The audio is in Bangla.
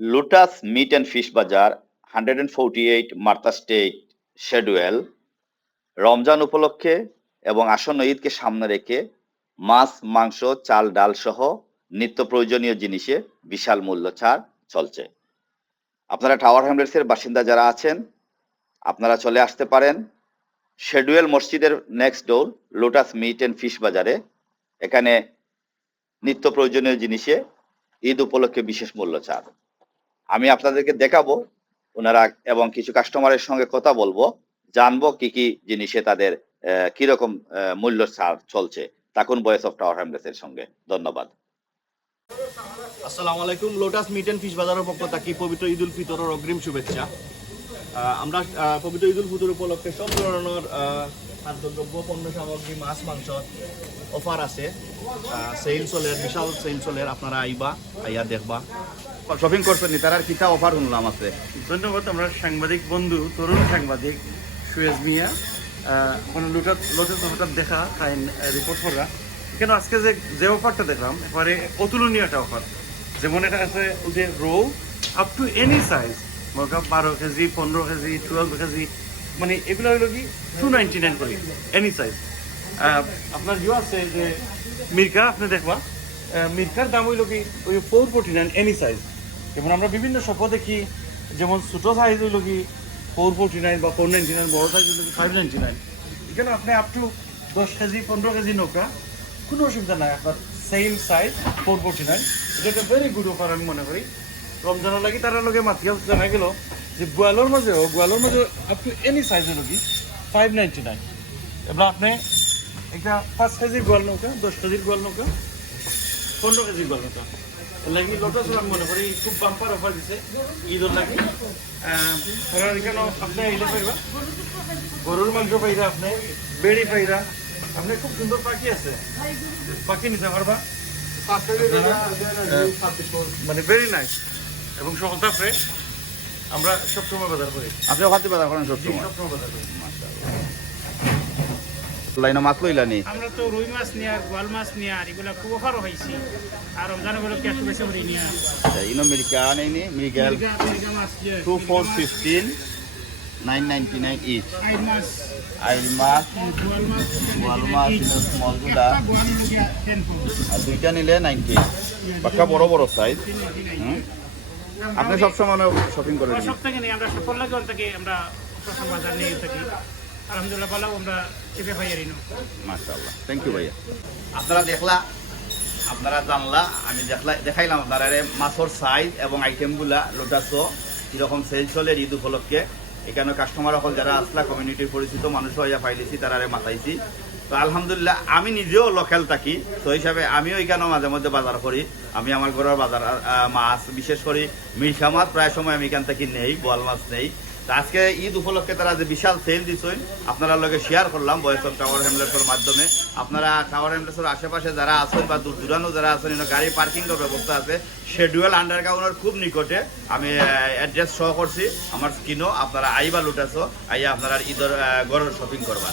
লোটাস মিট অ্যান্ড ফিশ বাজার হান্ড্রেড অ্যান্ড ফোরটি এইট মার্তা স্টেট শেডুয়েল রমজান উপলক্ষে এবং আসন্ন ঈদকে সামনে রেখে মাছ, মাংস, চাল, ডাল সহ নিত্য প্রয়োজনীয় জিনিসে বিশাল মূল্য ছাড় চলছে। আপনারা টাওয়ার হ্যামলেটসের বাসিন্দা যারা আছেন, আপনারা চলে আসতে পারেন শেডুয়েল মসজিদের next door Lotus meat and fish বাজারে এখানে নিত্য প্রয়োজনীয় জিনিসে ঈদ উপলক্ষে বিশেষ মূল্য ছাড়। আমি আপনাদেরকে দেখাবো ওনারা এবং কিছু কাস্টমারের সঙ্গে কথা বলব, জানব কি কি জিনিসে তাদের কীরকম মূল্য ছাড় চলছে। থাকুন ভয়েস অফ টাওয়ার হ্যামলেটসের সঙ্গে। ধন্যবাদ। আসসালামু আলাইকুম। লোটাস মিট অ্যান্ড ফিশ বাজারের পক্ষ থাকি পবিত্র ঈদ উল ফিতরের অগ্রিম শুভেচ্ছা। আমরা পবিত্র ঈদ উল ফিতর উপলক্ষে সব ধরনের খাদ্যদ্রব্য পণ্য সামগ্রী মাছ, মাংস অফার আছে। সেল চলের বিশাল সেল চলের আপনারা আইবা, আইয়া দেখবা। শপিং করছেন তার কিতা অফার শুনলাম আছে? ধন্যবাদ, আমরা সাংবাদিক বন্ধু, তরুণ সাংবাদিক সুয়েজ মিয়া। কোনো লোটাস লোটাস হঠাৎ দেখা খাইন রিপোর্ট করা কেন আজকে যে যে অফারটা দেখলাম এবারে অতুলনীয় একটা অফার যেমন এটা আছে যে row up to any size মনে করেন বারো কেজি, পনেরো কেজি টুয়েলভ কেজি মানে এগুলো হলো কি টু নাইনটি নাইন করে এনি সাইজ আপনার ইয়ে আছে যে মির্কা, আপনি দেখবা মির্কার দাম হইল কি, ওই four forty nine any size যেমন আমরা বিভিন্ন শপ দেখি, যেমন ছোটো সাইজ হইল কি ফোর ফোর্টি নাইন বা ফোর নাইনটি নাইন বড় সাইজ হইল কি ফাইভ নাইনটি নাইন এখানে আপনি আপ টু দশ কেজি পনেরো কেজি নৌকা, কোনো অসুবিধা নাই, আপনার same size four forty nine এটা একটা ভেরি গুড অফার আমি মনে করি। রমজানের লাগি তার লগে মাতিয়া জানা গেল যে গোয়ালোর মাঝেও গোয়ালোর মাঝে আপ টু এনি সাইজ হলো কি ফাইভ নাইনটি নাইন এবার আপনি একটা পাঁচ কেজির গোয়াল নৌকা, দশ কেজির গোয়াল নৌকা, পনেরো কেজি গোয়াল নৌকা। লাগি লোটাস মনে করি খুব বাম্পার অফার দিছে ঈদের লাগি। এখানে আপনি আইলে পাইবা গরুর মাংস পাইরা আপনি বেড়ি পাইরা আপনি খুব সুন্দর পাখি আছে। পাখি নিতে পারবা মানে ভেরি নাইস এবং সকলটা ফ্রেশ আমরা সবসময় বাজার করি। আপনি ওখান থেকে বাজার করেন সবসময়। সবসময় বাজার করি। লাইন মাছ লইলানি আমরা তো রুই মাছ নিয়ে গোয়াল মাছ নিয়ে আর এগুলো খুব অফারও হয়েছি। আর রমজান উপলক্ষে একটু বেশি করে নিয়ে আচ্ছা ইনো মিরিকা নেই মিরিকাল মির্গা মির্গা মাছ যে two four fifteen nine ninety nine each I'd মাছ। আইল মাছ গোয়াল মাছ স্মলগুলা। আর দুইটা নিলে নাইনটি পাক্কা বড় বড় সাইজ হুম? আপনি সবসময় শপিং করেন সব থেকে আমরা সকল থেকে আমরা বাজার নিয়ে থাকি। আলহামদুলিল্লাহ ভালো আমরা চেপে পাই আর মাশাআল্লাহ। থ্যাংক ইউ ভাইয়া। আপনারা দেখলা আপনারা জানলা আমি দেখলা দেখাইলাম আপনারা মাছের সাইজ এবং আইটেমগুলা লোটাসও কীরকম সেল চলে ঈদ উপলক্ষে। এখানে কাস্টমার সকল যারা আসলা কমিউনিটির পরিচিত মানুষ হইয়া পাইলেছি তারা মাথাইছি তো আলহামদুলিল্লাহ আমি নিজেও লোকাল থাকি তো হিসাবে আমিও এখানেও মাঝে মধ্যে বাজার করি। আমি আমার ঘরের বাজার মাছ বিশেষ করে মির্খা মাছ প্রায় সময় আমি এখান থেকে নেই বোয়াল মাছ নেই। আজকে ঈদ উপলক্ষে তারা যে বিশাল সেল দিচ্ছেন আপনারা লগে শেয়ার করলাম বয়স অফ টাওয়ার হ্যামলেটসের মাধ্যমে। আপনারা টাওয়ার হ্যামলেটসের আশেপাশে যারা আছেন বা দূর দূরানো যারা আছেন গাড়ি পার্কিংয়ের ব্যবস্থা আছে। শেডিউল আন্ডারগ্রাউন্ডের খুব নিকটে। আমি অ্যাড্রেস শো করছি। আমার স্ক্রিনও আপনারা আইবা লুটাসো আইয়া আপনারা ঈদের গড়ের শপিং করবা।